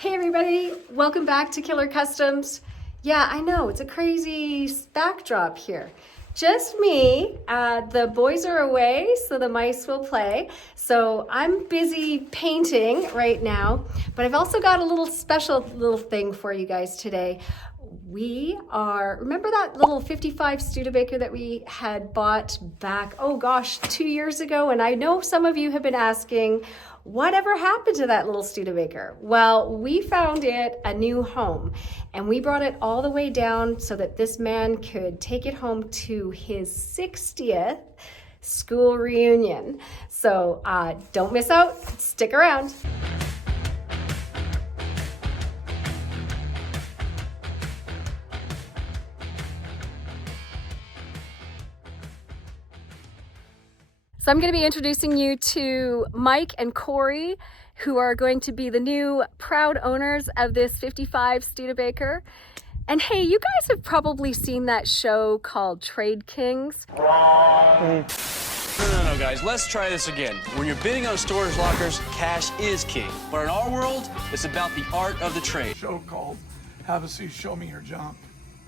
Hey everybody, welcome back to Killer Customs. Yeah, I know, it's a crazy backdrop here. Just me, the boys are away, so the mice will play. So I'm busy painting right now, but I've also got a little special little thing for you guys today. Remember that little 55 Studebaker that we had bought back, oh gosh, 2 years ago? And I know some of you have been asking, whatever happened to that little Studebaker? Well, we found it a new home and we brought it all the way down so that this man could take it home to his 60th school reunion. So don't miss out, stick around. So I'm going to be introducing you to Mike and Corey, who are going to be the new proud owners of this 55 Studebaker. And hey, you guys have probably seen that show called Trade Kings. No, guys, let's try this again. When you're bidding on storage lockers, cash is king. But in our world, it's about the art of the trade. Show called Have a Seat, Show Me Your Jump.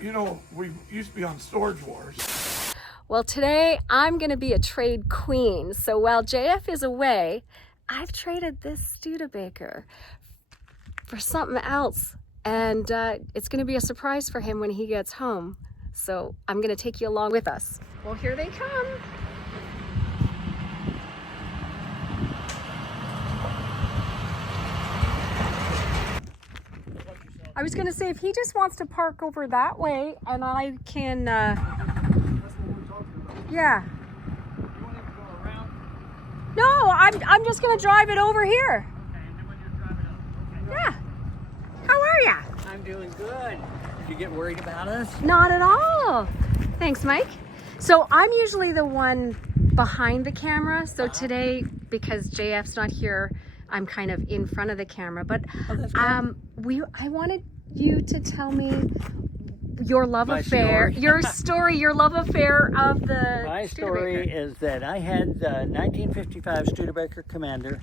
You know, we used to be on Storage Wars. Well, today I'm going to be a trade queen. So while JF is away, I've traded this Studebaker for something else. And it's going to be a surprise for him when he gets home. So I'm going to take you along with us. Well, here they come. I was going to say, if he just wants to park over that way and I can... Yeah. You want him to go around? No, I'm just gonna drive it over here. Okay, and then when you're driving up. Okay. Yeah. How are ya? I'm doing good. Did you get worried about us? Not at all. Thanks, Mike. So I'm usually the one behind the camera. So today, because JF's not here, I'm kind of in front of the camera. But I wanted you to tell me your love affair, your story, your love affair of the My story Studebaker. is that I had the 1955 Studebaker Commander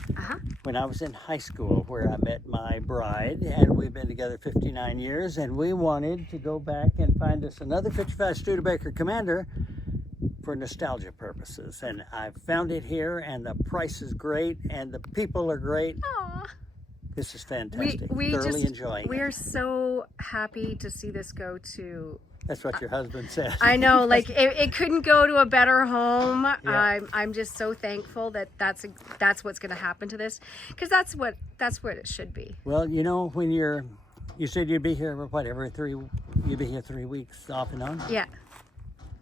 when I was in high school, where I met my bride, and we've been together 59 years, and we wanted to go back and find us another 55 Studebaker Commander for nostalgia purposes. And I found it here, and the price is great, and the people are great. Aw. This is fantastic. We Thoroughly just enjoying it. we're so happy to see this go to. That's what your husband said. I know, like it couldn't go to a better home. Yeah. I'm just so thankful that that's what's going to happen to this, because that's what it should be. Well, you know, when you said you'd be here, what, you'd be here 3 weeks off and on? Yeah,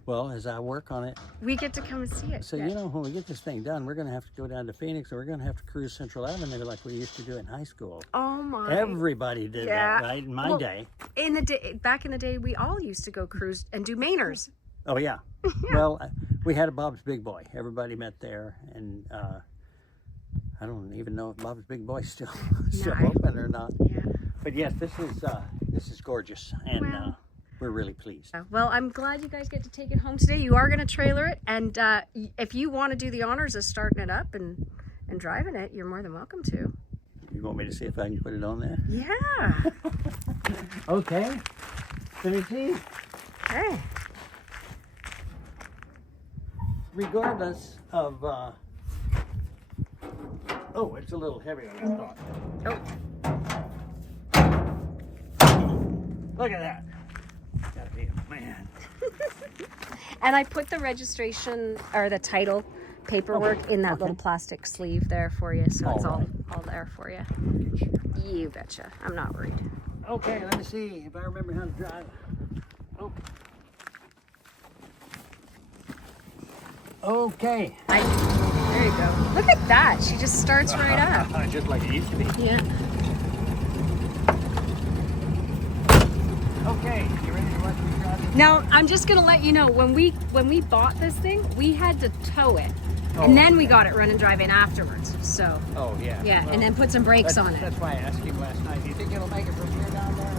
Well, as I work on it, we get to come and see it. so you know, when we get this thing done, we're going to have to go down to Phoenix, and we're going to have to cruise Central Avenue like we used to do in high school. Oh my! Everybody did Yeah. that, right? In my Well, day. Back in the day, we all used to go cruise and do Mainers. Oh, yeah. Well, we had a Bob's Big Boy. Everybody met there, and I don't even know if Bob's Big Boy is still open or not. Yeah. But yes, this is gorgeous, and Well, we're really pleased. Well, I'm glad you guys get to take it home today. You are going to trailer it, and if you want to do the honors of starting it up and driving it, you're more than welcome to. You want me to see if I can put it on there? Yeah. Okay. Let me see. Hey. Regardless of, oh, it's a little heavier than I thought. Oh. Look at that. Gotta be a man. And I put the registration or the title paperwork in that little plastic sleeve there for you, so it's all there for you. You betcha. I'm not worried. Okay, let me see if I remember how to drive. Oh. Okay. There you go. Look at that. She just starts right up. Just like it used to be. Yeah. Okay, you ready to watch me drive? Now, I'm just going to let you know, when we bought this thing, we had to tow it. And then we got it running driving afterwards. So, Oh, yeah. yeah, Well, and then put some brakes on it. That's why I asked him last night. Do you think it'll make it from here down there?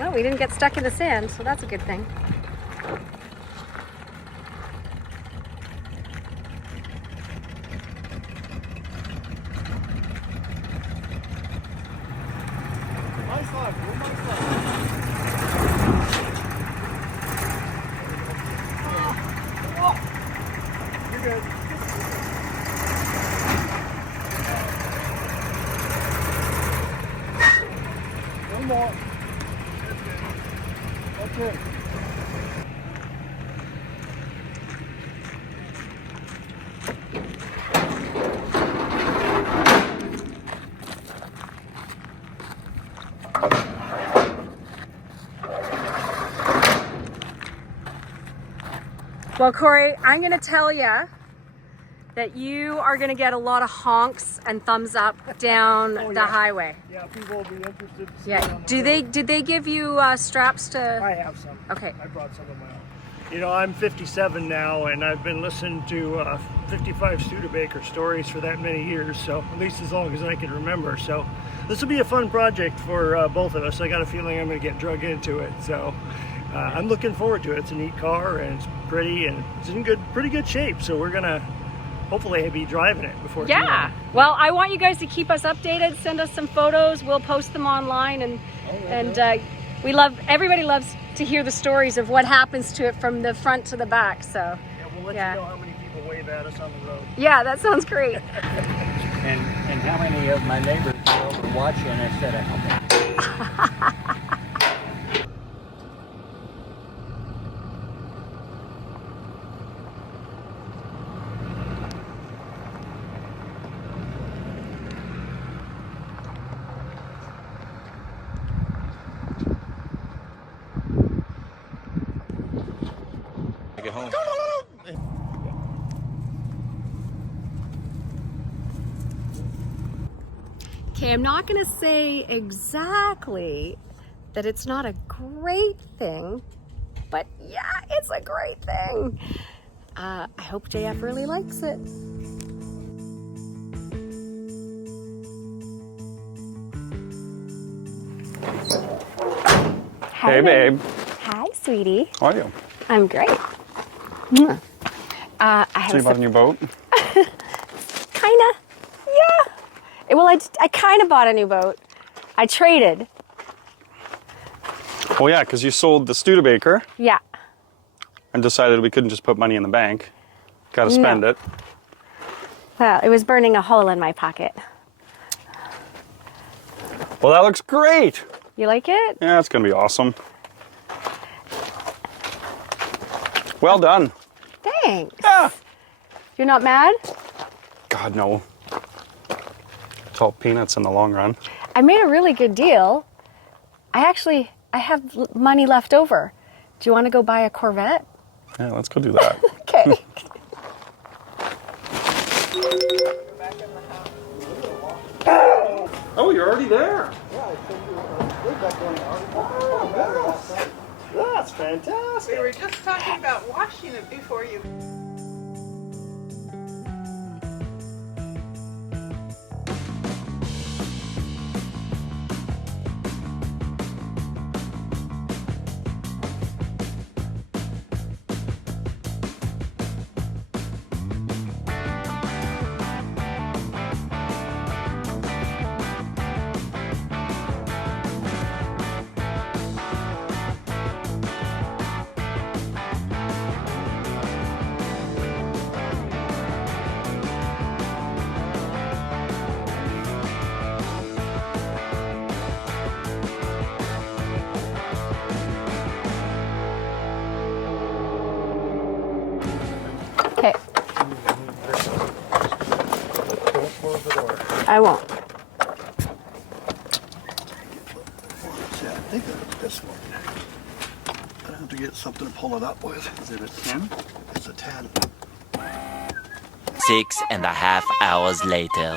Well, we didn't get stuck in the sand, so that's a good thing. One more. Okay. Well, Corey, I'm going to tell you that you are going to get a lot of honks and thumbs up down the highway. Yeah, people will be interested to see Yeah. it on the road. Did they give you straps to? I have some. Okay. I brought some of my own. You know, I'm 57 now, and I've been listening to 55 Studebaker stories for that many years, so at least as long as I can remember. So this will be a fun project for both of us. I got a feeling I'm going to get drug into it, so I'm looking forward to it. It's a neat car, and it's pretty, and it's in pretty good shape. So we're gonna hopefully be driving it before. too Yeah. long. Well, I want you guys to keep us updated. Send us some photos. We'll post them online, and everybody loves to hear the stories of what happens to it from the front to the back. So Yeah, we'll let Yeah. you know how many people wave at us on the road. yeah, that sounds great. And how many of my neighbors were over watching instead of helping? Get home. Okay, I'm not going to say exactly that it's not a great thing, but yeah, it's a great thing. I hope JF really likes it. Hi, Hey, babe. Hi, sweetie. How are you? I'm great. I have So you bought a new boat? Kinda, yeah. Well, I kind of bought a new boat. I traded. Oh yeah, because you sold the Studebaker Yeah. and decided we couldn't just put money in the bank. Got to spend it. Well, it was burning a hole in my pocket. Well, that looks great. You like it? Yeah, it's gonna be awesome. Well done. Thanks. Yeah. You're not mad? God no. It's all peanuts in the long run. I made a really good deal. I have money left over. Do you want to go buy a Corvette? Yeah, let's go do that. Okay. Oh, you're already there. That's fantastic. We were just talking about washing it before you. Okay. Don't close the door. I won't. Yeah, I think it's this one. I have to get something to pull it up with. Is it a 10? It's a 10. 6.5 hours later.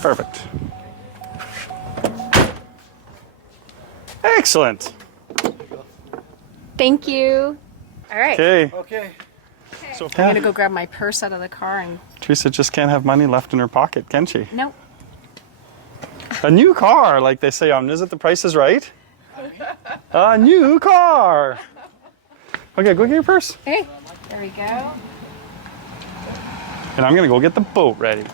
Perfect. Excellent. Thank you. All right. Okay. Okay. So I'm going to go grab my purse out of the car and... Teresa just can't have money left in her pocket, can she? No. A new car, like they say on Is It the Price is Right? A new car. Okay, go get your purse. Okay, there we go. And I'm gonna go get the boat ready. God,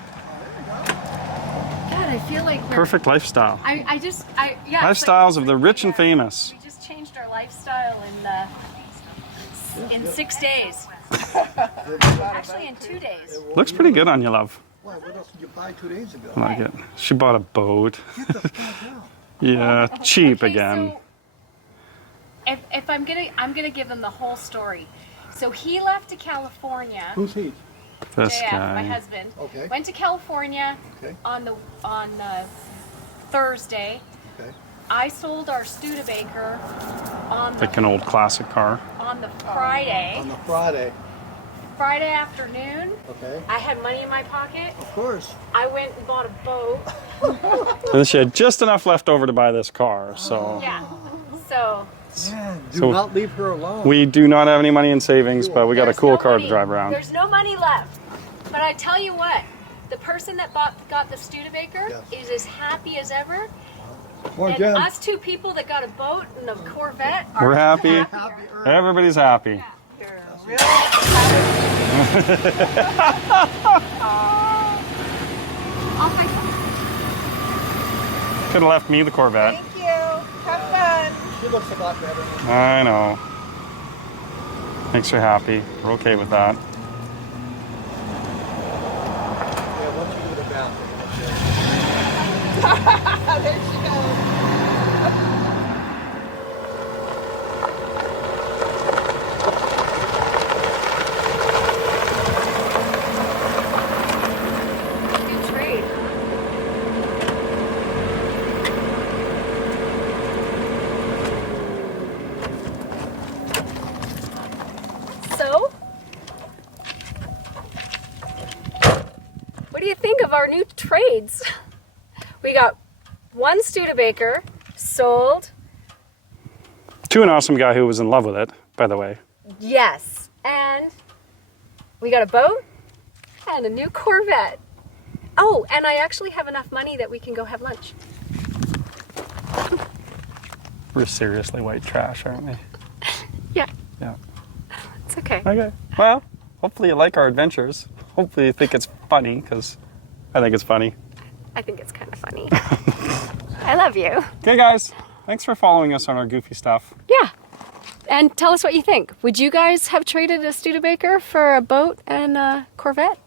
I feel like we're... Perfect lifestyle. yeah. it's Lifestyles like- of the rich and famous. We just changed our lifestyle in 6 days. Actually, in 2 days. Looks pretty good on you, love. Why, what else did you buy 2 days ago? I like it. She bought a boat. Get the fuck out. Yeah, cheap Okay, again. So if I'm gonna give them the whole story. So he left to California. Who's he? This JF, guy. my husband, Okay. went to California Okay. on Thursday. Okay. I sold our Studebaker on Like an old classic car. the Friday. On the Friday. Friday afternoon, Okay. I had money in my pocket. Of course. I went and bought a boat. And she had just enough left over to buy this car, so. Yeah. So Man, do So- not leave her alone. We do not have any money in savings, but we got a there's cool no car money- to drive around. There's no money left. But I tell you what, the person that got the Studebaker Yes. is as happy as ever. Morning, And Jen. us two people that got a boat and a Corvette are We're happy. happier. Everybody's happy. I'll find some. Could have left me the Corvette. Thank you. Have fun. She looks a lot better. I know. Makes her happy. We're okay with that. Yeah, once you do the bathroom. There she goes. Good trade. So, what do you think of our new trades? We got one Studebaker sold. To an awesome guy who was in love with it, by the way. Yes. And we got a boat and a new Corvette. Oh, and I actually have enough money that we can go have lunch. We're seriously white trash, aren't we? Yeah, Yeah. it's okay. Okay. Well, hopefully you like our adventures. Hopefully you think it's funny, because I think it's funny. I think it's kind of funny. I love you. Okay, guys. Thanks for following us on our goofy stuff. Yeah. And tell us what you think. Would you guys have traded a Studebaker for a boat and a Corvette?